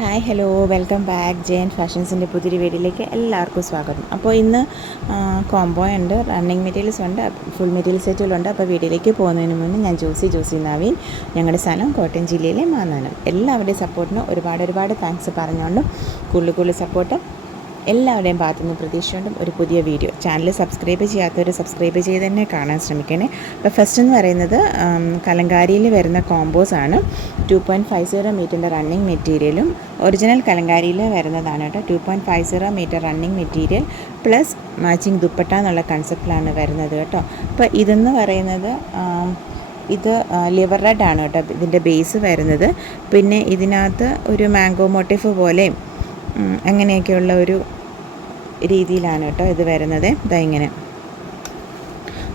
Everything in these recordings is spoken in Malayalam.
Hi hello welcome back J and ഫാഷൻസിൻ്റെ പുതിയൊരു വീഡിയോയിലേക്ക് എല്ലാവർക്കും സ്വാഗതം. അപ്പോൾ ഇന്ന് കോംബോ ഉണ്ട്, റണ്ണിങ് മെറ്റീരിയൽസ് ഉണ്ട്, ഫുൾ മെറ്റീരിയൽ സെറ്റുകളുണ്ട്. അപ്പോൾ വീഡിയോയിലേക്ക് പോകുന്നതിന് മുന്നേ ഞാൻ ജോസി നവീൻ, ഞങ്ങളുടെ സ്ഥലം കോട്ടയം ജില്ലയിലെ മാന്നാനം. എല്ലാവരുടെയും സപ്പോർട്ടിന് ഒരുപാട് താങ്ക്സ് പറഞ്ഞുകൊണ്ടും കൂടുതൽ സപ്പോർട്ട് എല്ലാവരുടെയും ഭാഗത്തുനിന്ന് പ്രതീക്ഷിച്ചുകൊണ്ടും ഒരു പുതിയ വീഡിയോ. ചാനൽ സബ്സ്ക്രൈബ് ചെയ്യാത്തവർ സബ്സ്ക്രൈബ് ചെയ്ത് തന്നെ കാണാൻ ശ്രമിക്കണേ. അപ്പോൾ ഫസ്റ്റ് എന്ന് പറയുന്നത് കലങ്കാരിയിൽ വരുന്ന കോമ്പോസ് ആണ്. 2.50 മീറ്ററിൻ്റെ റണ്ണിങ് മെറ്റീരിയലും ഒറിജിനൽ കലങ്കാരിയിൽ വരുന്നതാണ് കേട്ടോ. 2.50 metre running material plus matching dupatta എന്നുള്ള കൺസെപ്റ്റിലാണ് വരുന്നത് കേട്ടോ. അപ്പോൾ ഇതെന്ന് പറയുന്നത് ഇത് ലിവർ റെഡ് ആണ് കേട്ടോ ഇതിൻ്റെ ബേസ് വരുന്നത്. പിന്നെ ഇതിനകത്ത് ഒരു മാംഗോ മോട്ടീഫ് പോലെയും അങ്ങനെയൊക്കെയുള്ള ഒരു രീതിയിലാണ് കേട്ടോ ഇത് വരുന്നത്. ഇതാ ഇങ്ങനെ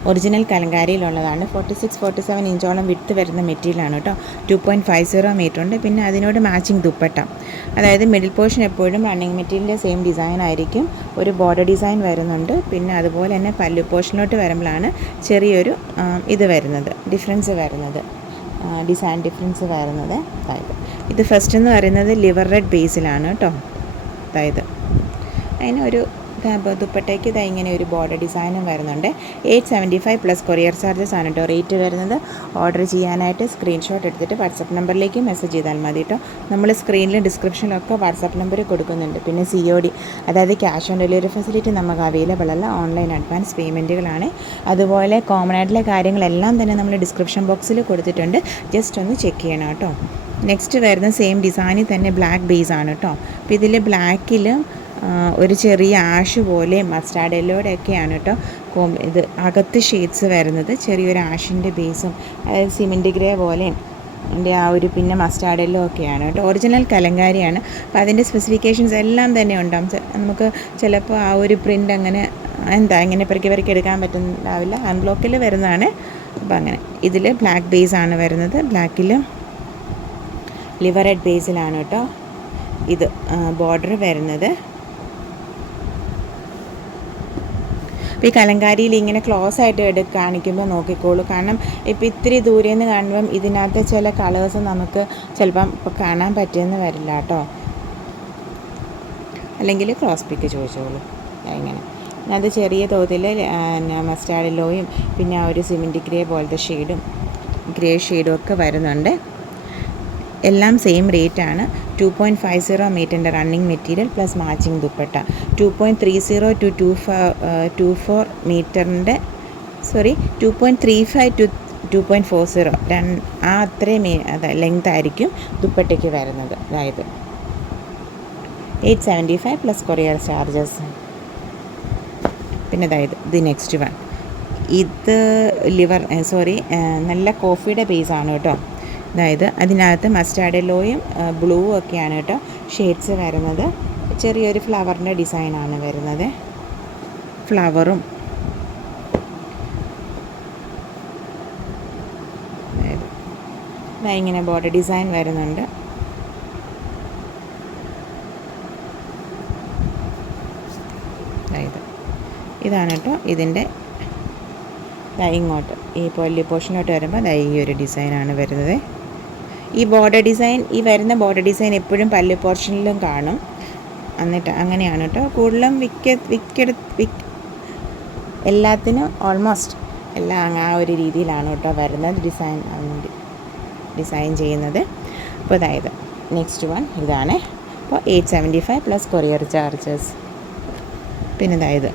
ഒറിജിനൽ കലങ്കാരിയിലുള്ളതാണ്. 46-47 ഇഞ്ചോളം വിട്ട് വരുന്ന മെറ്റീരിയലാണ് കേട്ടോ. 2.50 മീറ്റർ ഉണ്ട്. പിന്നെ അതിനോട് മാച്ചിങ് ദുപ്പട്ട, അതായത് മിഡിൽ പോർഷൻ എപ്പോഴും റണ്ണിങ് മെറ്റീരിയലിൻ്റെ സെയിം ഡിസൈൻ ആയിരിക്കും. ഒരു ബോർഡർ ഡിസൈൻ വരുന്നുണ്ട്. പിന്നെ അതുപോലെ തന്നെ പല്ലു പോർഷനിലോട്ട് വരുമ്പോഴാണ് ചെറിയൊരു ഇത് വരുന്നത്, ഡിഫറൻസ് വരുന്നത്, ഡിസൈൻ ഡിഫറൻസ് വരുന്നത്. അതായത് ഇത് ഫസ്റ്റ് എന്ന് പറയുന്നത് ലിവർ റെഡ് ബേസിലാണ് കേട്ടോ. അതായത് അതിന് ഒരു ദുപ്പട്ടയ്ക്ക് ഇതാ ഇങ്ങനെ ഒരു ബോർഡർ ഡിസൈനും വരുന്നുണ്ട്. 875 പ്ലസ് കൊറിയർ ചാർജസ് ആണ് കേട്ടോ റേറ്റ് വരുന്നത്. ഓർഡർ ചെയ്യാനായിട്ട് സ്ക്രീൻഷോട്ട് എടുത്തിട്ട് വാട്സപ്പ് നമ്പറിലേക്ക് മെസ്സേജ് ചെയ്താൽ മതി കേട്ടോ. നമ്മൾ സ്ക്രീനിലും ഡിസ്ക്രിപ്ഷനിലൊക്കെ വാട്സപ്പ് നമ്പർ കൊടുക്കുന്നുണ്ട്. പിന്നെ COD, അതായത് ക്യാഷ് ഓൺ ഡെലിവറി ഫെസിലിറ്റി നമുക്ക് അവൈലബിൾ അല്ല, ഓൺലൈൻ അഡ്വാൻസ് പേയ്മെൻറ്റുകളാണ്. അതുപോലെ കോമൺ ആയിട്ടുള്ള കാര്യങ്ങളെല്ലാം തന്നെ നമ്മൾ ഡിസ്ക്രിപ്ഷൻ ബോക്സിൽ കൊടുത്തിട്ടുണ്ട്, ജസ്റ്റ് ഒന്ന് ചെക്ക് ചെയ്യണം കേട്ടോ. നെക്സ്റ്റ് വരുന്ന സെയിം ഡിസൈനിൽ തന്നെ ബ്ലാക്ക് ബേസ് ആണ് കേട്ടോ. അപ്പോൾ ഇതിൽ ബ്ലാക്കിൽ ഒരു ചെറിയ ആഷ് പോലെ മസ്റ്റാർഡ് യെല്ലോയുടെയൊക്കെയാണ് കേട്ടോ ഇത് അകത്ത് ഷെയ്ഡ്സ് വരുന്നത്. ചെറിയൊരു ആഷിൻ്റെ ബേസും, അതായത് സിമെൻറ്റ് ഗ്രേ പോലെയും അതിൻ്റെ ആ ഒരു പിന്നെ മസ്റ്റാർഡ് യെല്ലോ ഒക്കെയാണ് കേട്ടോ. ഒറിജിനൽ കലങ്കാരിയാണ്. അപ്പോൾ അതിൻ്റെ സ്പെസിഫിക്കേഷൻസ് എല്ലാം തന്നെ ഉണ്ടാവും. നമുക്ക് ചിലപ്പോൾ ആ ഒരു പ്രിൻ്റ് അങ്ങനെ ഇങ്ങനെ പെറുക്കി എടുക്കാൻ പറ്റുന്നുണ്ടാവില്ല, അൺബ്ലോക്കിൽ വരുന്നതാണ്. അപ്പോൾ അങ്ങനെ ഇതിൽ ബ്ലാക്ക് ബേസ് ആണ് വരുന്നത്. ബ്ലാക്കിൽ ലിവർ റെഡ് ബേസിലാണ് കേട്ടോ ഇത് ബോർഡർ വരുന്നത്. അപ്പോൾ ഈ കലങ്കാരിയിൽ ഇങ്ങനെ ക്ലോസ് ആയിട്ട് കാണിക്കുമ്പോൾ നോക്കിക്കോളൂ. കാരണം ഇപ്പോൾ ഇത്തിരി ദൂരെ നിന്ന് കാണുമ്പം ഇതിനകത്ത് ചില കളേഴ്സ് നമുക്ക് ചിലപ്പം ഇപ്പോൾ കാണാൻ പറ്റിയെന്ന് വരില്ല കേട്ടോ. അല്ലെങ്കിൽ ക്രോസ് പിക്ക് ചോദിച്ചോളൂ. ഇങ്ങനെ അത് ചെറിയ തോതിൽ മസ്റ്റാർഡ് യെല്ലോയും പിന്നെ ആ ഒരു സിമെൻറ്റ് ഗ്രേ പോലത്തെ ഷെയ്ഡും ഗ്രേ ഷെയ്ഡും ഒക്കെ വരുന്നുണ്ട്. എല്ലാം സെയിം റേറ്റാണ്. 2.50 മീറ്ററിൻ്റെ running material plus matching dupatta. 2.30 to 2.4 മീറ്ററിൻ്റെ 2.35 to 2.40 ആ അത്രയും ലെങ്ത് ആയിരിക്കും ദുപ്പട്ടയ്ക്ക് വരുന്നത്. അതായത് 875 പ്ലസ് കൊറിയർ ചാർജസ്. പിന്നെ അതായത് ഇത് നെക്സ്റ്റ് വൺ, ഇത് നല്ല കോഫിയുടെ ബേസാണ് കേട്ടോ. അതായത് അതിനകത്ത് മസ്റ്റാർഡ് യെല്ലോയും ബ്ലൂവും ഒക്കെയാണ് കേട്ടോ ഷെയ്ഡ്സ് വരുന്നത്. ചെറിയൊരു ഫ്ലവറിൻ്റെ ഡിസൈനാണ് വരുന്നത്. ഫ്ലവറും ഇങ്ങനെ ബോർഡർ ഡിസൈൻ വരുന്നുണ്ട്. ഇതാണ് കേട്ടോ ഇതിൻ്റെ ഇങ്ങോട്ട് ഈ പൊല്ലി പോർഷനിലോട്ട് വരുമ്പോൾ ഈ ഒരു ഡിസൈനാണ് വരുന്നത്. ഈ ബോർഡർ ഡിസൈൻ, ഈ വരുന്ന ബോർഡർ ഡിസൈൻ എപ്പോഴും പല്ലു പോർഷനിലും കാണും. എന്നിട്ട് അങ്ങനെയാണ് കേട്ടോ കൂടുതലും എല്ലാത്തിനും ഓൾമോസ്റ്റ് എല്ലാം ആ ഒരു രീതിയിലാണ് കേട്ടോ വരുന്നത് ഡിസൈൻ ചെയ്യുന്നത്. അപ്പോൾ അതായത് നെക്സ്റ്റ് വൺ ഇതാണ്. അപ്പോൾ 875 പ്ലസ് കൊറിയർ ചാർജസ്. പിന്നെ അതായത്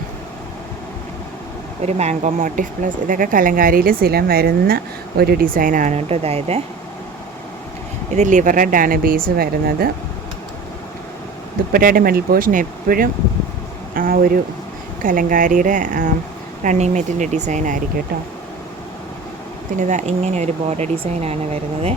ഒരു മാംഗോ മോട്ടീഫ് പ്ലസ് ഇതൊക്കെ കലങ്കാരിയിൽ സ്ഥിരം വരുന്ന ഒരു ഡിസൈനാണ് കേട്ടോ. അതായത് ഇത് ലിവർ റെഡ് ആണ് ബേസ് വരുന്നത്. ദുപ്പട്ടയുടെ മിഡിൽ പോർഷൻ എപ്പോഴും ആ ഒരു കലങ്കാരിയുടെ റണ്ണിങ് മെറ്റീരിയൽ ഡിസൈൻ ആയിരിക്കും കേട്ടോ. പിന്നെ ഇതാ ഇങ്ങനെ ഒരു ബോർഡർ ഡിസൈനാണ് വരുന്നത്.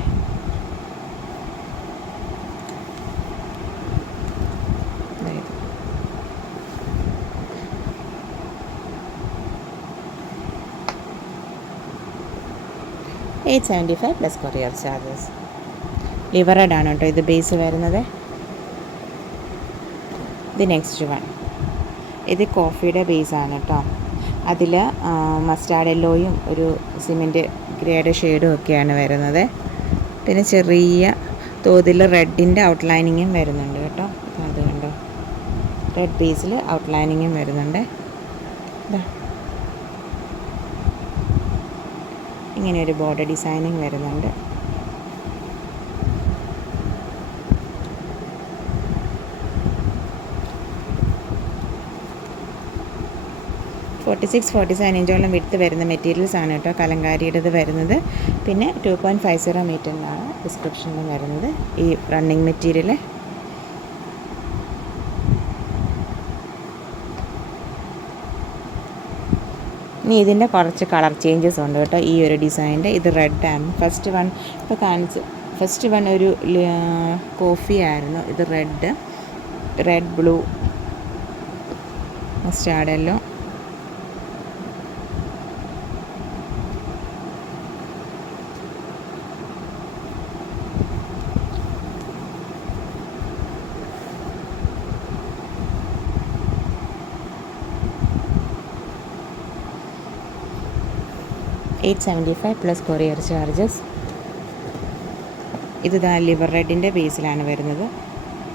$875 plus courier charges. Liver red ആണ് കേട്ടോ ഇത് ബേസ് വരുന്നത്. ഇത് നെക്സ്റ്റ് വൺ, ഇത് കോഫിയുടെ ബേസാണ് കേട്ടോ. അതിൽ മസ്റ്റാർഡ് യെല്ലോയും ഒരു സിമെൻറ്റ് ഗ്രേഡ് ഷെയ്ഡും ഒക്കെയാണ് വരുന്നത്. പിന്നെ ചെറിയ തോതിൽ റെഡിൻ്റെ ഔട്ട്ലൈനിങ്ങും വരുന്നുണ്ട് കേട്ടോ. അത് കണ്ടോ, റെഡ് ബേസിൽ ഔട്ട്ലൈനിങ്ങും വരുന്നുണ്ട്. ഇങ്ങനെ ഒരു ബോർഡർ ഡിസൈനിങ് വരുന്നുണ്ട്. (46, 47 ഇഞ്ചോളം വിഡ്ത്ത് വരുന്ന മെറ്റീരിയൽസ് ആണ് കേട്ടോ കലങ്കാരിയുടേത് വരുന്നത്. പിന്നെ 2.50 മീറ്ററിനാണ് ഡിസ്ക്രിപ്ഷനിലും വരുന്നത് ഈ റണ്ണിങ് മെറ്റീരിയൽ. ഇനി ഇതിൻ്റെ കുറച്ച് കളർ ചേഞ്ചസ് ഉണ്ട് കേട്ടോ ഈ ഒരു ഡിസൈനിൻ്റെ. ഇത് റെഡ് ആണ് ഫസ്റ്റ് വൺ ഇപ്പോൾ കാണിച്ച്. ഫസ്റ്റ് വൺ ഒരു കോഫി ആയിരുന്നു. ഇത് red blue mustard yellow. $875 plus courier charges. ഇത് ലിവർ റെഡിൻ്റെ ബേസിലാണ് വരുന്നത്.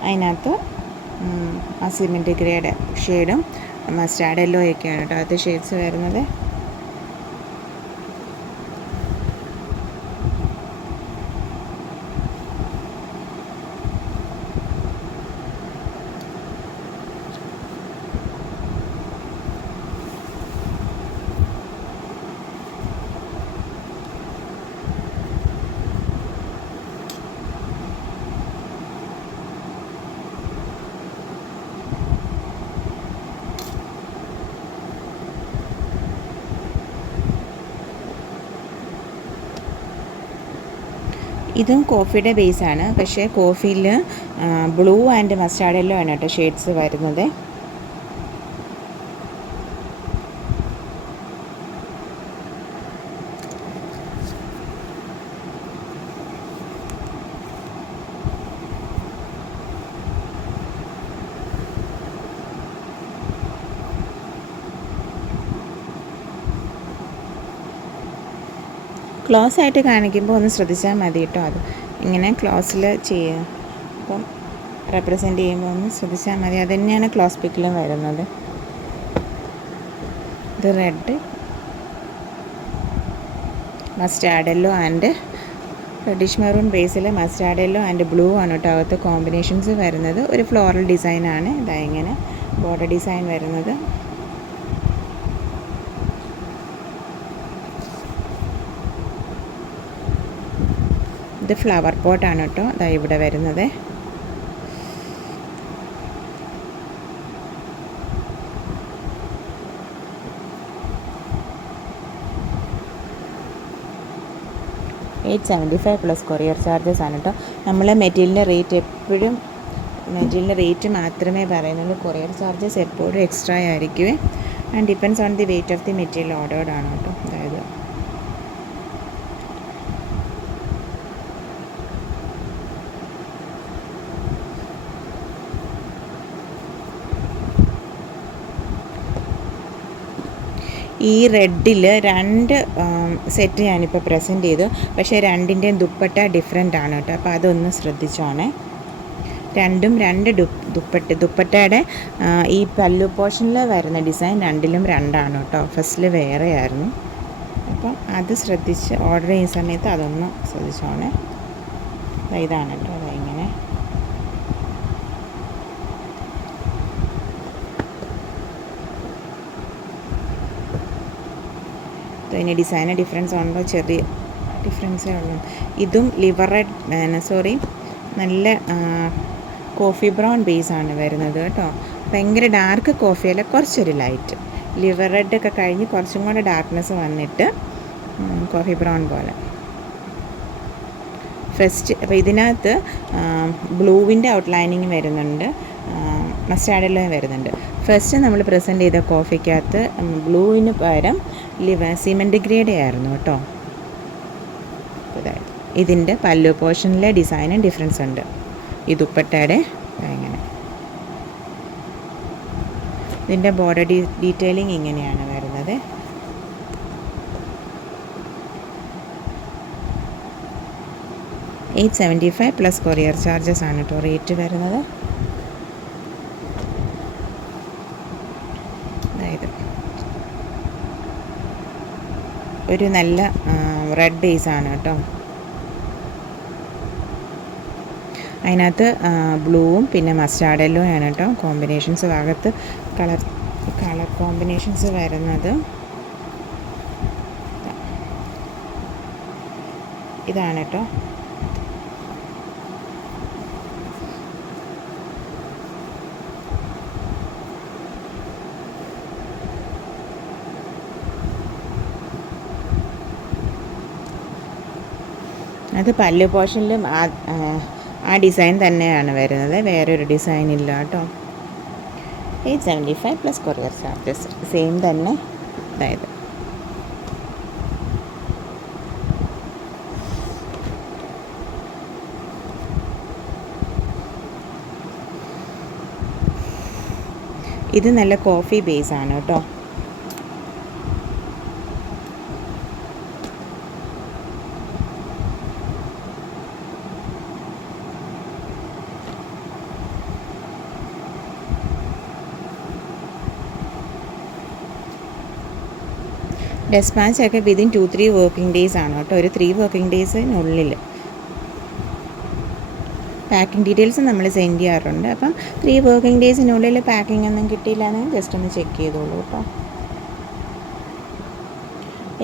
അതിനകത്ത് ആ സിമെൻറ്റ് ഗ്രേഡ് ഷെയ്ഡും മസ്റ്റാർഡ് യെല്ലോ ഒക്കെയാണ് കേട്ടോ അത് ഷെയ്ഡ്സ് വരുന്നത്. ഇതും കോഫിയുടെ ബേസാണ്. പക്ഷേ കോഫിയിൽ ബ്ലൂ ആൻഡ് മസ്റ്റാർഡ് യെല്ലോ ആണ് കേട്ടോ ഷെയ്ഡ്സ് വരുന്നത്. ക്ലോസ് ആയിട്ട് കാണിക്കുമ്പോൾ ഒന്ന് ശ്രദ്ധിച്ചാൽ മതി കേട്ടോ. അത് ഇങ്ങനെ ക്ലോസിൽ ചെയ്യുക, അപ്പം റെപ്രസെൻറ്റ് ചെയ്യുമ്പോൾ ഒന്ന് ശ്രദ്ധിച്ചാൽ മതി. അത് തന്നെയാണ് ക്ലോസ് പിക്കിലും വരുന്നത്. ഇത് red mustard yellow and reddish maroon Basil mustard yellow and blue ആണ് കേട്ടോ അകത്ത് കോമ്പിനേഷൻസ് വരുന്നത്. ഒരു ഫ്ലോറൽ ഡിസൈനാണ് ഇതാ ഇങ്ങനെ ബോർഡർ ഡിസൈൻ വരുന്നത്. ഇത് ഫ്ലവർ പോട്ടാണ് കേട്ടോ അതാ ഇവിടെ വരുന്നത്. $875 പ്ലസ് കൊറിയർ ചാർജസ് ആണ് കേട്ടോ. നമ്മൾ മെറ്റീരിയലിൻ്റെ റേറ്റ് എപ്പോഴും മെറ്റീരിയലിൻ്റെ റേറ്റ് മാത്രമേ പറയുന്നുള്ളൂ. കൊറിയർ ചാർജസ് എപ്പോഴും എക്സ്ട്രാ ആയിരിക്കുമേ. And depends on the weight of the material ordered ആണ് കേട്ടോ. അതായത് ഈ റെഡിൽ 2 സെറ്റ് ഞാനിപ്പോൾ പ്രസൻറ്റ് ചെയ്തു. പക്ഷേ രണ്ടിൻ്റെയും ദുപ്പട്ട ഡിഫറെൻ്റ് ആണ് കേട്ടോ. അപ്പോൾ അതൊന്ന് ശ്രദ്ധിച്ചോണേ. രണ്ടും 2 ദുപ്പട്ടയുടെ ഈ പല്ലു പോർഷനിൽ വരുന്ന ഡിസൈൻ രണ്ടിലും 2 ആണ് കേട്ടോ. ഫസ്റ്റിൽ വേറെ ആയിരുന്നു. അപ്പം അത് ശ്രദ്ധിച്ച് ഓർഡർ ചെയ്യുന്ന സമയത്ത് അതൊന്ന് ശ്രദ്ധിച്ചോണേ. ഇതാണ് കേട്ടോ അതിങ്ങനെ. ഇനി ഡിസൈന് ഡിഫറൻസ് ഉണ്ടോ? ചെറിയ ഡിഫറൻസേ ഉള്ളൂ. ഇതും ലിവർ റെഡ് നല്ല കോഫി ബ്രൗൺ ബേസാണ് വരുന്നത് കേട്ടോ. ഭയങ്കര ഡാർക്ക് കോഫിയല്ല, കുറച്ചൊരു ലൈറ്റ് ലിവർ റെഡൊക്കെ കഴിഞ്ഞ് കുറച്ചും കൂടെ ഡാർക്ക്നെസ് വന്നിട്ട് കോഫി ബ്രൗൺ പോലെ ഫസ്റ്റ്. അപ്പോൾ ഇതിനകത്ത് ബ്ലൂവിൻ്റെ ഔട്ട്ലൈനിങ് വരുന്നുണ്ട്, മസ്റ്റാർഡ് യെല്ലോ വരുന്നുണ്ട്. ഫസ്റ്റ് നമ്മൾ പ്രസൻറ്റ് ചെയ്ത കോഫിക്കകത്ത് ബ്ലൂവിന് പകരം സിമെൻറ്റ് ഗ്രേഡ് ആയിരുന്നു കേട്ടോ. ഇതിൻ്റെ പല്ലു പോർഷനിലെ ഡിസൈനും ഡിഫറൻസ് ഉണ്ട്. ഈ ദുപ്പട്ടയുടെ ഇങ്ങനെ. ഇതിൻ്റെ ബോർഡർ ഡീറ്റെയിലിംഗ് ഇങ്ങനെയാണ് വരുന്നത്. 875 പ്ലസ് കൊറിയർ ചാർജസ് ആണ് കേട്ടോ റേറ്റ് വരുന്നത്. അതായത് ഒരു നല്ല റെഡ് ബേസ് ആണ് കേട്ടോ. അതിനകത്ത് ബ്ലൂവും പിന്നെ മസ്റ്റാർഡ് യെല്ലോ ആണ് കേട്ടോ കോമ്പിനേഷൻസ്, ഭാഗത്ത് കളർ കോമ്പിനേഷൻസ് വരുന്നത്. ഇതാണ് കേട്ടോ. അത് പല്ല് പോർഷനിലും ആ ഡിസൈൻ തന്നെയാണ് വരുന്നത്, വേറൊരു ഡിസൈൻ ഇല്ല കേട്ടോ. 875 പ്ലസ് കൊറിയർ ചാർജസ് സെയിം തന്നെ. അതായത് ഇത് നല്ല കോഫി ബേസ് ആണ് കേട്ടോ. ഡെസ്പാച്ച് ഒക്കെ വിതിൻ 2-3 വർക്കിംഗ് ഡേയ്സ് ആണ് കേട്ടോ. ഒരു 3 വർക്കിംഗ് ഡേയ്സിനുള്ളിൽ പാക്കിംഗ് ഡീറ്റെയിൽസ് നമ്മൾ സെൻഡ് ചെയ്യാറുണ്ട്. അപ്പം 3 വർക്കിംഗ് ഡേയ്സിനുള്ളിൽ പാക്കിംഗ് ഒന്നും കിട്ടിയില്ലാന്നെങ്കിൽ ജസ്റ്റ് ഒന്ന് ചെക്ക് ചെയ്തോളൂ കേട്ടോ.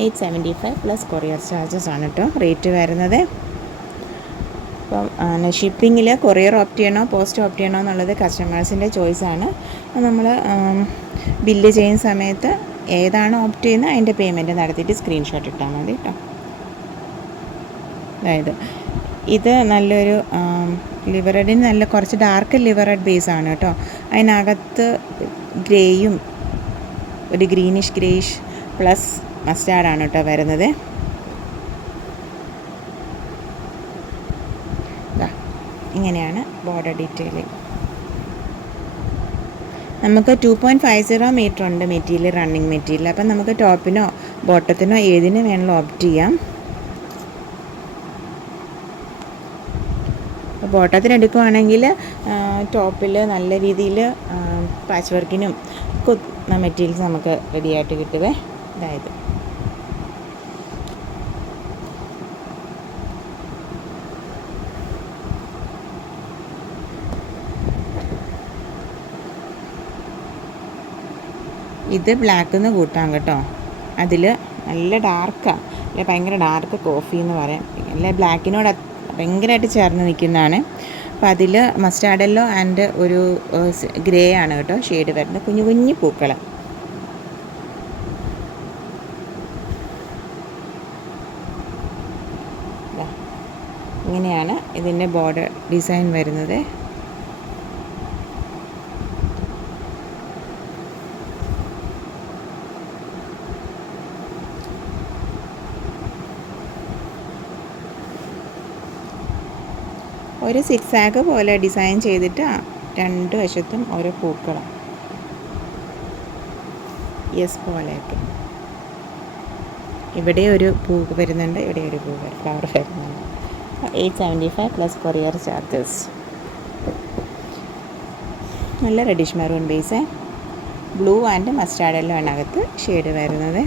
875 പ്ലസ് കൊറിയർ ചാർജസ് ആണ് കേട്ടോ റേറ്റ് വരുന്നത്. അപ്പം ഷിപ്പിങ്ങിൽ കൊറിയർ ഓപ്റ്റ് ചെയ്യണോ പോസ്റ്റ് ഓപ്റ്റ് ചെയ്യണോ എന്നുള്ളത് കസ്റ്റമേഴ്സിൻ്റെ ചോയ്സാണ്. നമ്മൾ ബില്ല് ചെയ്യുന്ന സമയത്ത് ഏതാണോ ഓപ്റ്റ് ചെയ്യുന്നത് അതിൻ്റെ പേയ്മെൻറ്റ് നടത്തിയിട്ട് സ്ക്രീൻഷോട്ട് ഇട്ടാൽ മതി കേട്ടോ. അതായത് ഇത് നല്ലൊരു ലിവറഡിന് നല്ല കുറച്ച് ഡാർക്ക് ലിവറഡ് ബേസ് ആണ് കേട്ടോ. അതിനകത്ത് ഗ്രേയും ഒരു ഗ്രീനിഷ് ഗ്രേയിഷ് പ്ലസ് മസ്റ്റാർഡാണ് കേട്ടോ വരുന്നത്. ഇങ്ങനെയാണ് ബോർഡർ ഡീറ്റെയിലിംഗ്. നമുക്ക് 2.50 മീറ്റർ ഉണ്ട് മെറ്റീരിയൽ, റണ്ണിങ് മെറ്റീരിയൽ. അപ്പം നമുക്ക് ടോപ്പിനോ ബോട്ടത്തിനോ ഏതിന് വേണമെങ്കിലും ഓപ്റ്റ് ചെയ്യാം. ബോട്ടത്തിന് എടുക്കുവാണെങ്കിൽ ടോപ്പിൽ നല്ല രീതിയിൽ പാച്ച് വർക്കിനും മെറ്റീരിയൽസ് നമുക്ക് റെഡിയായിട്ട് കിട്ടുവേ. അതായത് ഇത് ബ്ലാക്ക് എന്ന് കൂട്ടാം കേട്ടോ. അതിൽ നല്ല ഡാർക്കാണ്, അല്ല ഭയങ്കര ഡാർക്ക് കോഫി എന്ന് പറയാം, അല്ല ബ്ലാക്കിനോട് ഭയങ്കരമായിട്ട് ചേർന്ന് നിൽക്കുന്നതാണ്. അപ്പോൾ അതിൽ മസ്റ്റാർഡ് യെല്ലോ ആൻഡ് ഒരു ഗ്രേ ആണ് കേട്ടോ ഷെയ്ഡ് വരുന്നത്, കുഞ്ഞു കുഞ്ഞു പൂക്കൾ. ഇങ്ങനെയാണ് ഇതിൻ്റെ ബോർഡർ ഡിസൈൻ വരുന്നത്. ഒരു സിക്സാഗ് പോലെ ഡിസൈൻ ചെയ്തിട്ട് രണ്ട് വശത്തും ഓരോ പൂക്കളും പോലെയൊക്കെ. ഇവിടെ ഒരു പൂ വരുന്നുണ്ട്, ഇവിടെ ഒരു ഫ്ലവർ വരുന്നുണ്ട്. 875 പ്ലസ് കൊറിയർ ചാർജസ്. നല്ല reddish maroon base, blue and mustard yellow ആണ് അകത്ത് ഷെയ്ഡ് വരുന്നത്.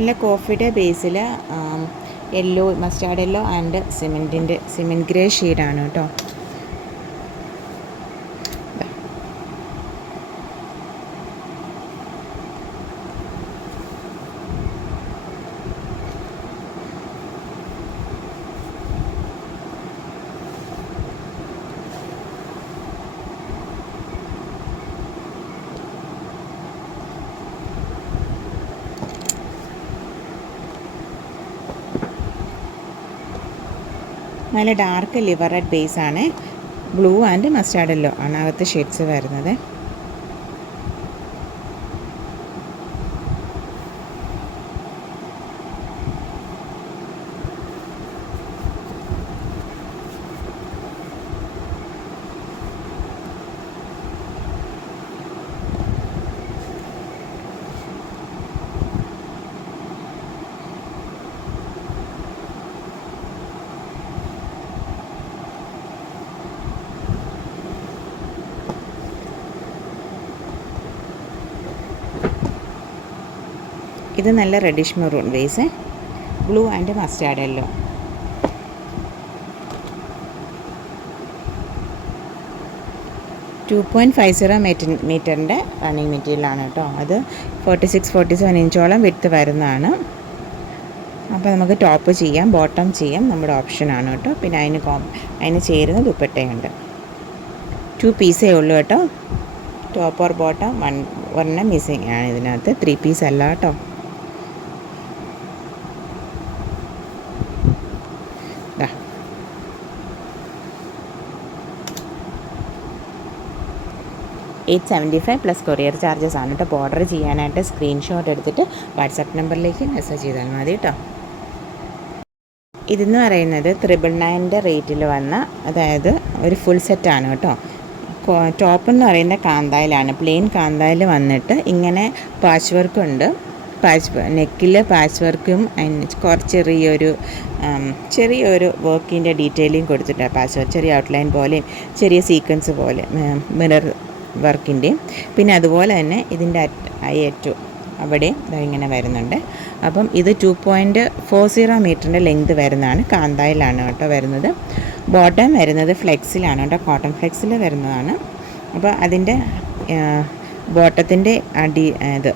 നല്ല കോഫിയുടെ ബേസിൽ yellow, mustard yellow and cement grey ഷെയ്ഡാണ് കേട്ടോ. നല്ല ഡാർക്ക് ലിവർ റെഡ് ബേസാണ്. ബ്ലൂ ആൻഡ് മസ്റ്റാർഡ് യെല്ലോ ആണ് അകത്ത് ഷെയ്ഡ്സ് വരുന്നത്. ഇത് നല്ല reddish maroon base, blue and mustard yellow. മീറ്ററിൻ്റെ റണ്ണിങ് മെറ്റീരിയലാണ് കേട്ടോ. അത് 46-47 ഇഞ്ചോളം വിഡ്ത്ത് വരുന്നതാണ്. അപ്പോൾ നമുക്ക് ടോപ്പ് ചെയ്യാം, ബോട്ടം ചെയ്യാം, നമ്മുടെ ഓപ്ഷനാണ് കേട്ടോ. പിന്നെ അതിന് ചേരുന്ന ദുപ്പട്ടയുണ്ട്. 2 പീസേ ഉള്ളൂ കേട്ടോ. ടോപ്പ് ഓർ ബോട്ടം ഒരെണ്ണം മിസ്സിങ് ആണ് ഇതിനകത്ത്, 3 പീസ് അല്ല കേട്ടോ. $875 പ്ലസ് കൊറിയർ ചാർജസ് ആണ് കേട്ടോ. ഓർഡർ ചെയ്യാനായിട്ട് സ്ക്രീൻഷോട്ട് എടുത്തിട്ട് വാട്സാപ്പ് നമ്പറിലേക്ക് മെസ്സേജ് ചെയ്താൽ മതി കേട്ടോ. ഇതെന്ന് പറയുന്നത് 999 റേറ്റിൽ വന്ന, അതായത് ഒരു ഫുൾ സെറ്റാണ് കേട്ടോ. ടോപ്പ് എന്ന് പറയുന്നത് കാന്തായിലാണ്, പ്ലെയിൻ കാന്തായിൽ വന്നിട്ട് ഇങ്ങനെ പാച്ച് വർക്കുണ്ട്. നെക്കിൽ പാച്ച് വർക്കും ചെറിയൊരു വർക്കിൻ്റെ ഡീറ്റെയിലിംഗ് കൊടുത്തിട്ടാണ് പാച്ച് വർക്ക്. ചെറിയ ഔട്ട്ലൈൻ പോലെയും ചെറിയ സീക്വൻസ് പോലെ മിറർ വർക്കിൻ്റെയും. പിന്നെ അതുപോലെ തന്നെ ഇതിൻ്റെ അറ്റു അവിടെ ഇങ്ങനെ വരുന്നുണ്ട്. അപ്പം ഇത് 2.40 മീറ്ററിൻ്റെ ലെങ്ത് വരുന്നതാണ്. കാന്തായിലാണ് കേട്ടോ വരുന്നത്. ബോട്ടം വരുന്നത് ഫ്ലെക്സിലാണ് കേട്ടോ, കോട്ടൺ ഫ്ലെക്സിൽ വരുന്നതാണ്. അപ്പോൾ അതിൻ്റെ ബോട്ടത്തിൻ്റെ ഇത്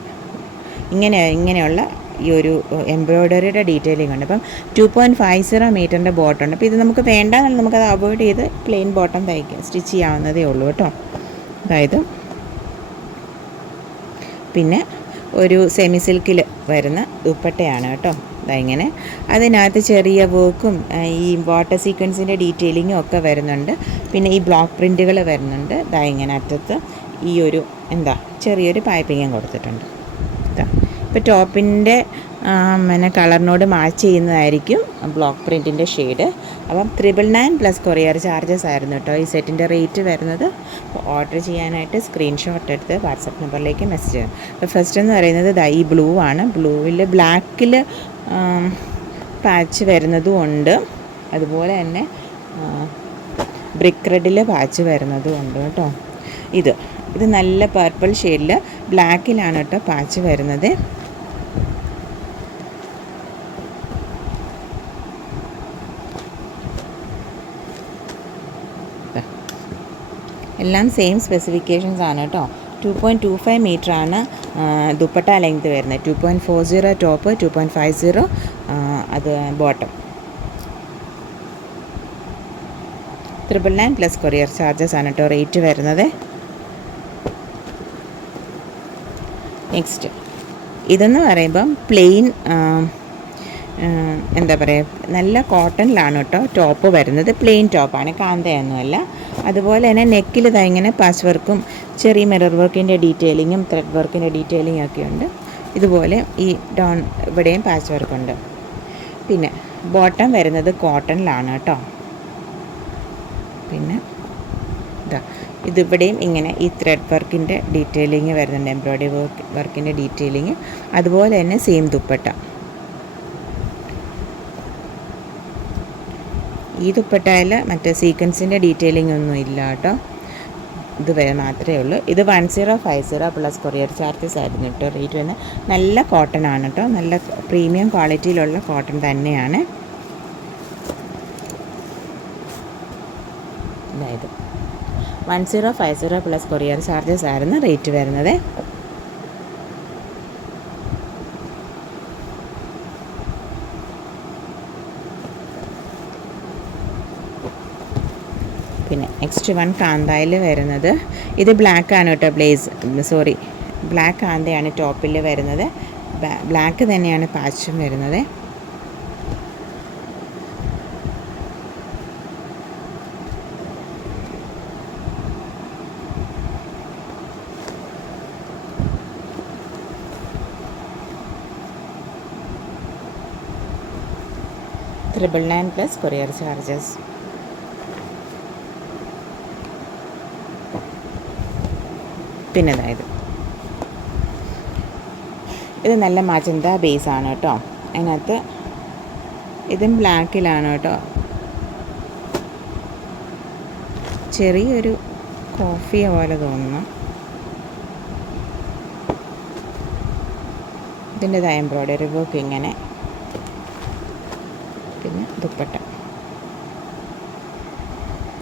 ഇങ്ങനെയുള്ള ഈ ഒരു എംബ്രോയ്ഡറിയുടെ ഡീറ്റെയിലിംഗ് ഉണ്ട്. അപ്പം 2.50 മീറ്ററിൻ്റെ ബോട്ടം ഉണ്ട്. അപ്പോൾ ഇത് നമുക്ക് വേണ്ടാന്നല്ല, നമുക്കത് അവോയ്ഡ് ചെയ്ത് പ്ലെയിൻ ബോട്ടം സ്റ്റിച്ച് ചെയ്യാവുന്നതേ ഉള്ളൂ കേട്ടോ. അതായത് പിന്നെ ഒരു സെമി സിൽക്കിൽ വരുന്ന ദുപ്പട്ടയാണ് കേട്ടോ. ഇങ്ങനെ അതിനകത്ത് ചെറിയ വർക്കും ഈ വാട്ടർ സീക്വൻസിൻ്റെ ഡീറ്റെയിലിങ്ങും ഒക്കെ വരുന്നുണ്ട്. പിന്നെ ഈ ബ്ലോക്ക് പ്രിൻറ്റുകൾ വരുന്നുണ്ട്. ഇങ്ങനെ അറ്റത്ത് ഈ ഒരു ചെറിയൊരു പൈപ്പിങ്ങും കൊടുത്തിട്ടുണ്ട്. ഇപ്പോൾ ടോപ്പിൻ്റെ പിന്നെ കളറിനോട് മാച്ച് ചെയ്യുന്നതായിരിക്കും ബ്ലോക്ക് പ്രിൻറ്റിൻ്റെ ഷെയ്ഡ്. അപ്പം 999 പ്ലസ് കൊറിയർ ചാർജസ് ആയിരുന്നു കേട്ടോ ഈ സെറ്റിൻ്റെ റേറ്റ് വരുന്നത്. ഓർഡർ ചെയ്യാനായിട്ട് സ്ക്രീൻഷോട്ട് എടുത്ത് വാട്സപ്പ് നമ്പറിലേക്ക് മെസ്സേജ് ചെയ്യണം. അപ്പോൾ ഫസ്റ്റ് എന്ന് പറയുന്നത് ഈ ബ്ലൂ ആണ്. ബ്ലൂവിൽ ബ്ലാക്കിൽ പാച്ച് വരുന്നതും ഉണ്ട്, അതുപോലെ തന്നെ ബ്രിക്ക് റെഡിൽ പാച്ച് വരുന്നതും ഉണ്ട് കേട്ടോ. ഇത് നല്ല പർപ്പിൾ ഷെയ്ഡിൽ ബ്ലാക്കിലാണ് കേട്ടോ പാച്ച് വരുന്നത്. എല്ലാം സെയിം സ്പെസിഫിക്കേഷൻസ് ആണ് കേട്ടോ. 2.25 മീറ്ററാണ് ദുപ്പട്ട ലെങ്ത് വരുന്നത്. 2.40 ടോപ്പ്, 2.50 അത് ബോട്ടം. 999 പ്ലസ് കൊറിയർ ചാർജസ് ആണ് കേട്ടോ റേറ്റ് വരുന്നത്. നെക്സ്റ്റ് ഇതെന്ന് പറയുമ്പം പ്ലെയിൻ നല്ല കോട്ടണിലാണ് കേട്ടോ ടോപ്പ് വരുന്നത്. പ്ലെയിൻ ടോപ്പാണ്, കാന്തയൊന്നുമല്ല. അതുപോലെ തന്നെ നെക്കിൽ ഇങ്ങനെ പാച്ച് വർക്കും ചെറിയ മിറർ വർക്കിൻ്റെ ഡീറ്റെയിലിങ്ങും ത്രെഡ് വർക്കിൻ്റെ ഡീറ്റെയിലിങ്ങും ഒക്കെ ഉണ്ട്. ഇതുപോലെ ഈ ഇവിടെയും പാച്ച് വർക്കുണ്ട്. പിന്നെ ബോട്ടം വരുന്നത് കോട്ടണിലാണ് കേട്ടോ. പിന്നെ ഇതിവിടെയും ഇങ്ങനെ ഈ ത്രെഡ് വർക്കിൻ്റെ ഡീറ്റെയിലിങ് വരുന്നുണ്ട്, എംബ്രോയ്ഡറി വർക്കിൻ്റെ ഡീറ്റെയിലിങ്. അതുപോലെ തന്നെ സെയിം ദുപ്പട്ട. ഈ ദുപ്പട്ടയിൽ മറ്റേ സീക്വൻസിൻ്റെ ഡീറ്റെയിലിംഗ് ഒന്നും ഇല്ല കേട്ടോ. ഇത് മാത്രമേ ഉള്ളൂ. ഇത് 1050 പ്ലസ് കൊറിയർ ചാർജസ് ആയിരുന്നു കേട്ടോ റേറ്റ് വരുന്നത്. നല്ല കോട്ടൺ ആണ് കേട്ടോ, നല്ല പ്രീമിയം ക്വാളിറ്റിയിലുള്ള കോട്ടൺ തന്നെയാണ്. അതായത് 1050 പ്ലസ് കൊറിയർ ചാർജസ് ആയിരുന്നു റേറ്റ് വരുന്നത്. പിന്നെ നെക്സ്റ്റ് വൺ കാന്തായിൽ വരുന്നത്, ഇത് ബ്ലാക്ക് ആണ് കേട്ടോ. ബ്ലാക്ക് കാന്തയാണ് ടോപ്പിൽ വരുന്നത്. ബ്ലാക്ക് തന്നെയാണ് പാച്ചും വരുന്നത്. 999 പ്ലസ് കൊറിയർ ചാർജസ്. പിന്നെ അതായത് ഇത് നല്ല മജന്ത ബേസാണ് കേട്ടോ. അതിനകത്ത് ഇതും ബ്ലാക്കിലാണ് കേട്ടോ. ചെറിയൊരു കോഫിയ പോലെ തോന്നുന്നു. ഇതിൻ്റെതായ എംബ്രോയ്ഡറി വർക്ക് ഇങ്ങനെ. പിന്നെ ദുപ്പട്ട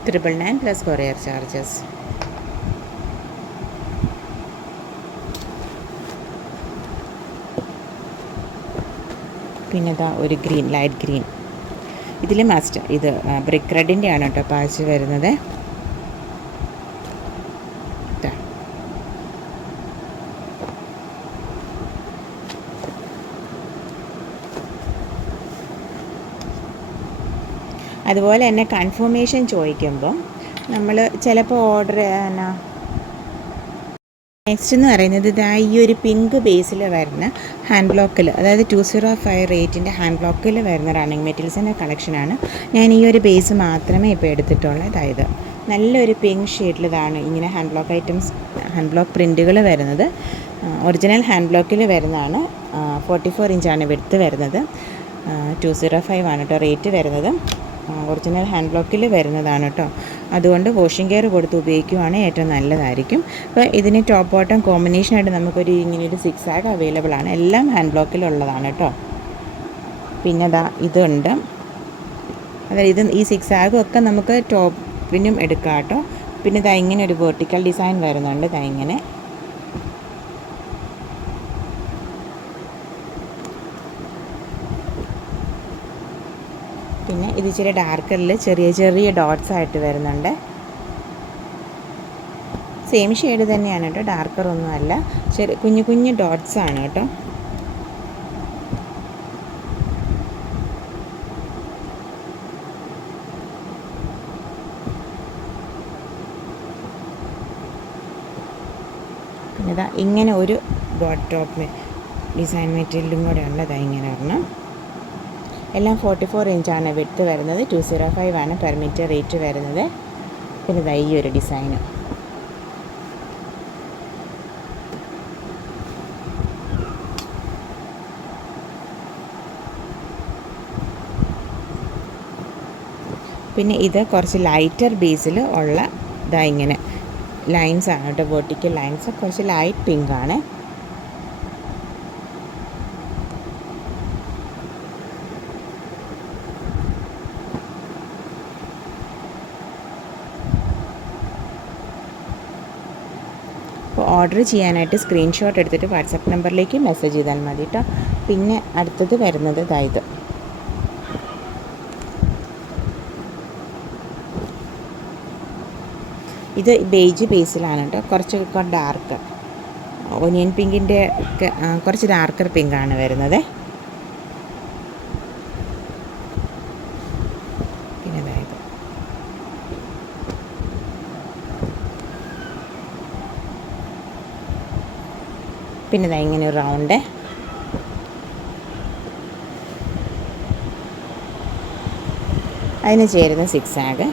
999 പ്ലസ് കൊറിയർ ചാർജസ്. പിന്നെ ഇതാ ഒരു ഗ്രീൻ, ലൈറ്റ് ഗ്രീൻ. ഇതിൽ മസ്റ്റ് ഇത് ബ്രിക്ക് റെഡിൻ്റെ ആണ് കേട്ടോ പാച്ച് വരുന്നത്. അതുപോലെ തന്നെ കൺഫർമേഷൻ ചോദിക്കുമ്പം നമ്മൾ ചിലപ്പോൾ ഓർഡർ എന്നാ നെക്സ്റ്റ് എന്ന് പറയുന്നത് ഇതാ ഈ ഒരു പിങ്ക് ബേസിൽ വരുന്ന ഹാൻഡ് ബ്ലോക്കിൽ, അതായത് 205 റേറ്റിൻ്റെ ഹാൻഡ് ബ്ലോക്കിൽ വരുന്ന റണ്ണിങ് മെറ്റീരിയൽസിൻ്റെ കളക്ഷനാണ്. ഞാൻ ഈ ഒരു ബേസ് മാത്രമേ ഇപ്പോൾ എടുത്തിട്ടുള്ളൂ. അതായത് നല്ലൊരു പിങ്ക് ഷെയ്ഡിൽ ഇതാണ് ഇങ്ങനെ hand block items, hand block പ്രിൻറ്റുകൾ വരുന്നത്. ഒറിജിനൽ ഹാൻഡ് ബ്ലോക്കിൽ വരുന്നതാണ്. 44 ഇഞ്ചാണ് വിഡ്ത്ത് വരുന്നത്. 205 ആണ് കേട്ടോ റേറ്റ് വരുന്നത്. ഒറിജിനൽ ഹാൻഡ് ബ്ലോക്കിൽ വരുന്നതാണ് കേട്ടോ. അതുകൊണ്ട് വാഷിംഗ് കെയർ കൊടുത്ത് ഉപയോഗിക്കുകയാണെങ്കിൽ ഏറ്റവും നല്ലതായിരിക്കും. അപ്പോൾ ഇതിന് ടോപ്പ് ബോട്ടം കോമ്പിനേഷനായിട്ട് നമുക്കൊരു ഇങ്ങനെയൊരു 6 ആഗ് അവൈലബിൾ ആണ്. എല്ലാം ഹാൻഡ് ബ്ലോക്കിലുള്ളതാണ് കേട്ടോ. പിന്നെ ഇതാ ഇതുണ്ട്. അതായത് ഈ 6 ആഗും ഒക്കെ നമുക്ക് ടോപ്പിനും എടുക്കാം കേട്ടോ. പിന്നെ ഇതാ ഇങ്ങനെ ഒരു വെർട്ടിക്കൽ ഡിസൈൻ വരുന്നുണ്ട്. ഇതാ ഇങ്ങനെ. പിന്നെ ഇത് ഇച്ചിരി ഡാർക്കറിൽ ചെറിയ ചെറിയ ഡോട്ട്സ് ആയിട്ട് വരുന്നുണ്ട്. സെയിം ഷെയ്ഡ് തന്നെയാണ് കേട്ടോ, ഡാർക്കറൊന്നും അല്ല, കുഞ്ഞു കുഞ്ഞു ഡോട്ട്സ് ആണ് കേട്ടോ. പിന്നെ ഇതാ ഇങ്ങനെ ഒരു ഡോട്ട് ടോപ്പ് ഡിസൈൻ മെറ്റീരിയലും കൂടെ ഉള്ളതാ ഇങ്ങനെ ഒരെണ്ണം. എല്ലാം 44 ഇഞ്ചാണ് വിഡ്ത്ത് വരുന്നത്. 205 ആണ് പെർ മീറ്റർ റേറ്റ് വരുന്നത്. പിന്നെ ഇതാ ഈ ഒരു ഡിസൈന്. പിന്നെ ഇത് കുറച്ച് ലൈറ്റർ ബേസിൽ ഉള്ള ഇതാ ഇങ്ങനെ ലൈൻസ് ആണ് കേട്ടോ, വെർട്ടിക്കൽ ലൈൻസ്. കുറച്ച് ലൈറ്റ് പിങ്ക് ആണ്. അപ്പോൾ ഓർഡർ ചെയ്യാനായിട്ട് സ്ക്രീൻഷോട്ട് എടുത്തിട്ട് വാട്സപ്പ് നമ്പറിലേക്ക് മെസ്സേജ് ചെയ്താൽ മതി കേട്ടോ. പിന്നെ അടുത്തത് വരുന്നത് ഇതായത് ഇത് ബേജ് ബേസിലാണ് കേട്ടോ. കുറച്ച് ഡാർക്ക് ഒനിയൻ പിങ്കിൻ്റെ കുറച്ച് ഡാർക്കർ പിങ്കാണ് വരുന്നത്. പിന്നെ അതായത് പിന്നെ ഇതാ ഇങ്ങനെ ഒരു റൗണ്ട്. അതിന് ചേരുന്ന 6 ആഗ്.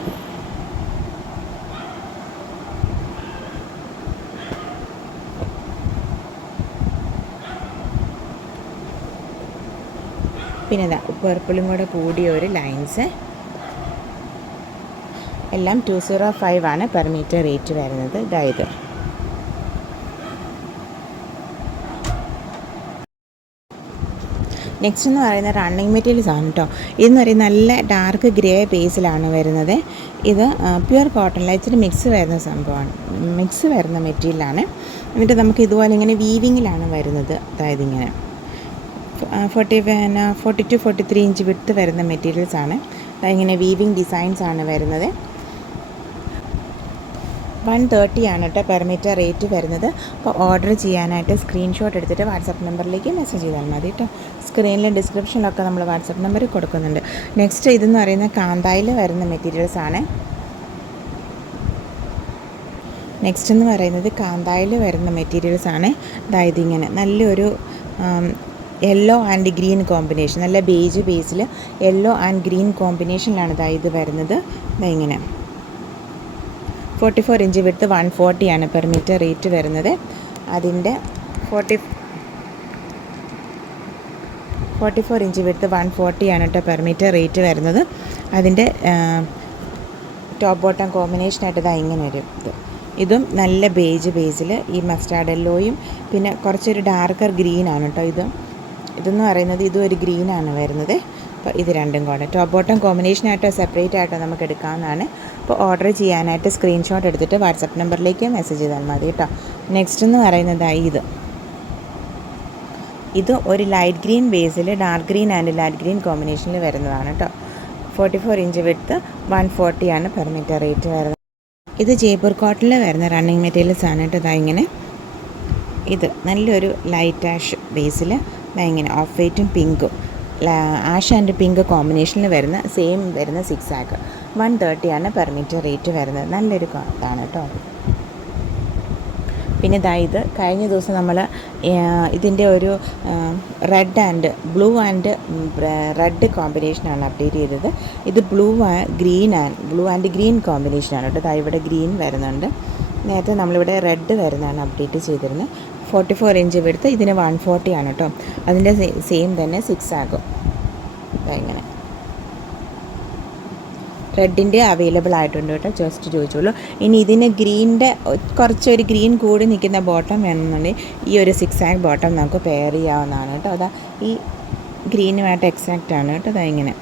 പിന്നെ ഇതാ പർപ്പിളും കൂടെ കൂടിയ ഒരു ലൈൻസ്. എല്ലാം 205 ആണ് പെർ മീറ്റർ റേറ്റ് വരുന്നത്. ഇതായത് നെക്സ്റ്റ് എന്ന് പറയുന്നത് റണ്ണിങ് മെറ്റീരിയൽസ് ആണ് കേട്ടോ. ഇതെന്ന് പറയുന്നത് നല്ല ഡാർക്ക് ഗ്രേ ബേസിലാണ് വരുന്നത്. ഇത് പ്യുവർ കോട്ടണിൽ ഇച്ചിരി മിക്സ് വരുന്ന സംഭവമാണ്, മിക്സ് വരുന്ന മെറ്റീരിയലാണ്. എന്നിട്ട് നമുക്ക് ഇതുപോലെ ഇങ്ങനെ വീവിങ്ങിലാണ് വരുന്നത്. അതായത് ഇങ്ങനെ 40 to 43 ഇഞ്ച് വിഡ്ത്ത് വരുന്ന മെറ്റീരിയൽസാണ്. ഇങ്ങനെ വീവിങ് ഡിസൈൻസ് ആണ് വരുന്നത്. 130 ആണ് കേട്ടോ പെർ മീറ്റർ റേറ്റ് വരുന്നത്. അപ്പോൾ ഓർഡർ ചെയ്യാനായിട്ട് സ്ക്രീൻഷോട്ട് എടുത്തിട്ട് വാട്സപ്പ് നമ്പറിലേക്ക് മെസ്സേജ് ചെയ്താൽ മതി കേട്ടോ. സ്ക്രീനിലും ഡിസ്ക്രിപ്ഷനിലൊക്കെ നമ്മൾ വാട്സപ്പ് നമ്പർ കൊടുക്കുന്നുണ്ട്. നെക്സ്റ്റ് ഇതെന്ന് പറയുന്നത് കാന്തായിൽ വരുന്ന മെറ്റീരിയൽസാണ്. നെക്സ്റ്റ് എന്ന് പറയുന്നത് കാന്തായിൽ വരുന്ന മെറ്റീരിയൽസാണ്. അതായത് ഇങ്ങനെ നല്ലൊരു യെല്ലോ ആൻഡ് ഗ്രീൻ കോമ്പിനേഷൻ, നല്ല ബേജ് ബേസിൽ യെല്ലോ ആൻഡ് ഗ്രീൻ കോമ്പിനേഷനിലാണ് ഇത് വരുന്നത്. ഇങ്ങനെ 44 ഇഞ്ച് വിഡ്ത്ത് 140 ആണ് പെർ മീറ്റർ റേറ്റ് വരുന്നത്. അതിൻ്റെ 44 ഇഞ്ച് വിഡ്ത്ത് 140 ആണ് കേട്ടോ പെർ മീറ്റർ റേറ്റ് വരുന്നത്. അതിൻ്റെ ടോപ്പ് ബോട്ടം കോമ്പിനേഷനായിട്ട് ഇങ്ങനെ ഒരു ഇതും നല്ല ബേജ് ബേസിൽ ഈ മസ്റ്റാർഡ് യെല്ലോയും പിന്നെ കുറച്ചൊരു ഡാർക്കർ ഗ്രീനാണ് കേട്ടോ. ഇതെന്ന് പറയുന്നത് ഇതും ഒരു ഗ്രീനാണ് വരുന്നത്. അപ്പോൾ ഇത് രണ്ടും കൂടെ ടോപ്പ് ബോട്ടം കോമ്പിനേഷനായിട്ടോ സെപ്പറേറ്റ് ആയിട്ടോ നമുക്ക് എടുക്കാവുന്നതാണ്. അപ്പോൾ ഓർഡർ ചെയ്യാനായിട്ട് സ്ക്രീൻഷോട്ട് എടുത്തിട്ട് വാട്സപ്പ് നമ്പറിലേക്ക് മെസ്സേജ് ചെയ്താൽ മതി കേട്ടോ. നെക്സ്റ്റ് എന്ന് പറയുന്നത് ഇത് ഒരു ലൈറ്റ് ഗ്രീൻ ബേസിൽ dark green and light green കോമ്പിനേഷനിൽ വരുന്നതാണ് കേട്ടോ. 44 ഇഞ്ച് വിഡ്ത്ത് 140 ആണ് പെർ മീറ്റർ റേറ്റ് വരുന്നത്. ഇത് ജയ്പൂർ കോട്ടണിൽ വരുന്ന റണ്ണിങ് മെറ്റീരിയൽസ് ആണ് കേട്ടോ. ഇങ്ങനെ ഇത് നല്ലൊരു ലൈറ്റ് ആഷ് ബേസിൽ ഇങ്ങനെ ഓഫ് വൈറ്റും പിങ്കും ആഷ് ആൻഡ് പിങ്ക് കോമ്പിനേഷനിൽ വരുന്ന സെയിം വരുന്ന 6 ആക്ക് 130 ആണ് പെർ മീറ്റർ റേറ്റ് വരുന്നത്. നല്ലൊരു ഇതാണ് കേട്ടോ. പിന്നെ ഇത് കഴിഞ്ഞ ദിവസം നമ്മൾ ഇതിൻ്റെ ഒരു red and blue and red കോമ്പിനേഷനാണ് അപ്ഡേറ്റ് ചെയ്തത്. ഇത് ബ്ലൂ ആൻഡ് ഗ്രീൻ കോമ്പിനേഷനാണ് കേട്ടോ. ഇവിടെ ഗ്രീൻ വരുന്നുണ്ട്. നേരത്തെ നമ്മളിവിടെ റെഡ് വരുന്നതാണ് അപ്ഡേറ്റ് ചെയ്തിരുന്നത്. 44 ഇഞ്ച് വിഡ്ത്ത് ഇതിന് 140 ആണ് കേട്ടോ. അതിൻ്റെ സെയിം തന്നെ 6 ആകും. ഇങ്ങനെ റെഡിൻ്റെ അവൈലബിൾ ആയിട്ടുണ്ട് കേട്ടോ. ജസ്റ്റ് ചോദിച്ചോളൂ. ഇനി ഇതിന് ഗ്രീനിൻ്റെ കുറച്ചൊരു ഗ്രീൻ കൂടി നിൽക്കുന്ന ബോട്ടം വേണമെന്നുണ്ടെങ്കിൽ ഈ ഒരു 6 ആക്ക് ബോട്ടം നമുക്ക് പെയർ ചെയ്യാവുന്നതാണ് കേട്ടോ. ഈ ഗ്രീനുമായിട്ട് എക്സാക്റ്റ് ആണ് കേട്ടോ. ഇങ്ങനെ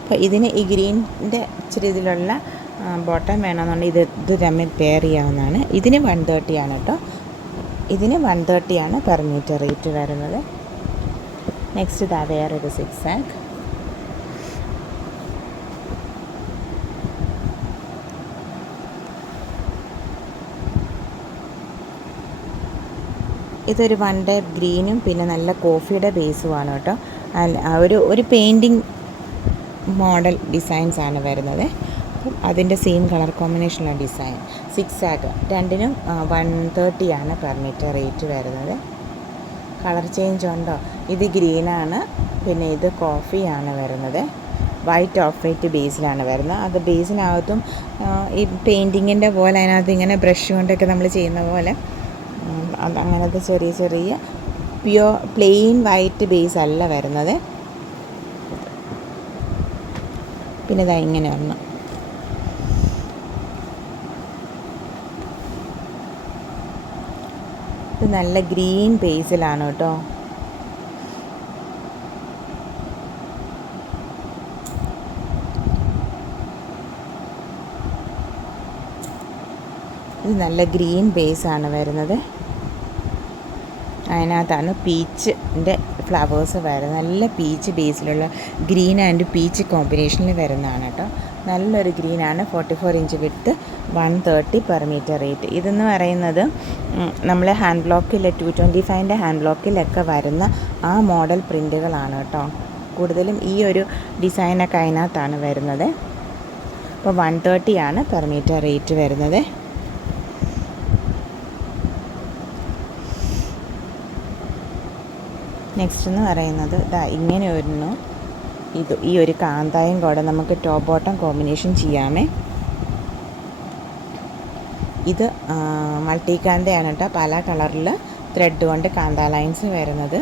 അപ്പോൾ ഇതിന് ഈ ഗ്രീനിൻ്റെ ഇച്ചിരി ഇതിലുള്ള ബോട്ടം വേണമെന്നുണ്ടെങ്കിൽ ഇത് തമ്മിൽ പെയർ ചെയ്യാവുന്നതാണ്. ഇതിന് 130 ആണ് കേട്ടോ. ഇതിന് 130 ആണ് പെർ മീറ്റർ റേറ്റ് വരുന്നത്. നെക്സ്റ്റ് വേറൊരു 6 ആക്ക്. ഇതൊരു 1 ടൈപ്പ് ഗ്രീനും പിന്നെ നല്ല കോഫിയുടെ ബേസുമാണ് കേട്ടോ. ഒരു പെയിൻറ്റിങ് മോഡൽ ഡിസൈൻസ് ആണ് വരുന്നത്. അപ്പം അതിൻ്റെ സെയിം കളർ കോമ്പിനേഷനുള്ള ഡിസൈൻ 6 ആക്ക് രണ്ടിനും 130 ആണ് പെർ മീറ്റർ റേറ്റ് വരുന്നത്. കളർ ചേഞ്ച് ഉണ്ടോ? ഇത് ഗ്രീനാണ്, പിന്നെ ഇത് കോഫിയാണ് വരുന്നത്. വൈറ്റ് ഓഫ് വൈറ്റ് ബേസിലാണ് വരുന്നത്. അത് ബേസിനകത്തും ഈ പെയിൻറ്റിങ്ങിൻ്റെ പോലെ അതിനകത്ത് ഇങ്ങനെ ബ്രഷ് കൊണ്ടൊക്കെ നമ്മൾ ചെയ്യുന്ന പോലെ അങ്ങനത്തെ ചെറിയ പ്ലെയിൻ വൈറ്റ് ബേസ് അല്ല വരുന്നത്. പിന്നെ ഇങ്ങനെ വരണം. ഇത് നല്ല ഗ്രീൻ ബേസിലാണ് കേട്ടോ. ഇത് നല്ല ഗ്രീൻ ബേസാണ് വരുന്നത്. അതിനകത്താണ് പീച്ചിൻ്റെ ഫ്ലവേഴ്സ് വരുന്നത്. നല്ല പീച്ച് ബേസിലുള്ള ഗ്രീൻ ആൻഡ് പീച്ച് കോമ്പിനേഷനിൽ വരുന്നതാണ് കേട്ടോ. നല്ലൊരു ഗ്രീനാണ്. 44 inch width 130 per metre rate. ഇതെന്ന് പറയുന്നത് നമ്മൾ ഹാൻഡ് ബ്ലോക്കിൽ 225ൻ്റെ ഹാൻഡ് ബ്ലോക്കിലൊക്കെ വരുന്ന ആ മോഡൽ പ്രിൻറ്റുകളാണ് കേട്ടോ. കൂടുതലും ഈ ഒരു ഡിസൈനൊക്കെ അതിനകത്താണ് വരുന്നത്. അപ്പോൾ 130 ആണ് പെർ മീറ്റർ റേറ്റ് വരുന്നത്. നെക്സ്റ്റ് എന്ന് പറയുന്നത് ഇങ്ങനെ ഈ ഒരു കാന്തായും കൂടെ നമുക്ക് ടോപ്പ് ബോട്ടം കോമ്പിനേഷൻ ചെയ്യാമേ. ഇത് മൾട്ടി കാന്തയാണ് കേട്ടോ. പല കളറിൽ ത്രെഡ് കൊണ്ട് കാന്ത ലൈൻസ് വരുന്നത്.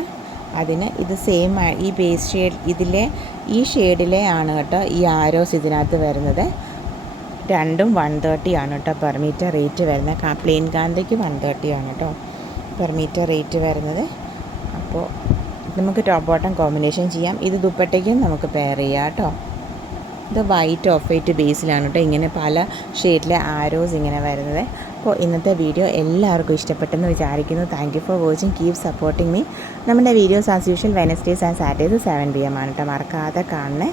അതിന് ഇത് സെയിം ഈ ബേസ് ഷെയ്ഡ് ഈ ഷെയ്ഡിലെ ആണ് കേട്ടോ ഈ ആരോസ് ഇതിനകത്ത് വരുന്നത്. രണ്ടും 130 ആണ് കേട്ടോ പെർ മീറ്റർ റേറ്റ് വരുന്നത്. പ്ലെയിൻ കാന്തയ്ക്ക് 130 ആണ് കേട്ടോ പെർ മീറ്റർ റേറ്റ് വരുന്നത്. അപ്പോൾ നമുക്ക് ടോപ്പ് ബോട്ടം കോമ്പിനേഷൻ ചെയ്യാം. ഇത് ദുപ്പട്ടയ്ക്കും നമുക്ക് പെയർ ചെയ്യാം കേട്ടോ. ഇത് വൈറ്റ് ഓഫ് വൈറ്റ് ബേസിലാണ് കേട്ടോ ഇങ്ങനെ പല ഷെയ്ഡിലെ ആരോസ് ഇങ്ങനെ വരുന്നത്. അപ്പോൾ ഇന്നത്തെ വീഡിയോ എല്ലാവർക്കും ഇഷ്ടപ്പെട്ടെന്ന് വിചാരിക്കുന്നു. Thank you for watching. Keep supporting me. നമ്മുടെ videos as usual Wednesdays and Saturdays 7 PM ആണ് കേട്ടോ. മറക്കാതെ കാണണേ.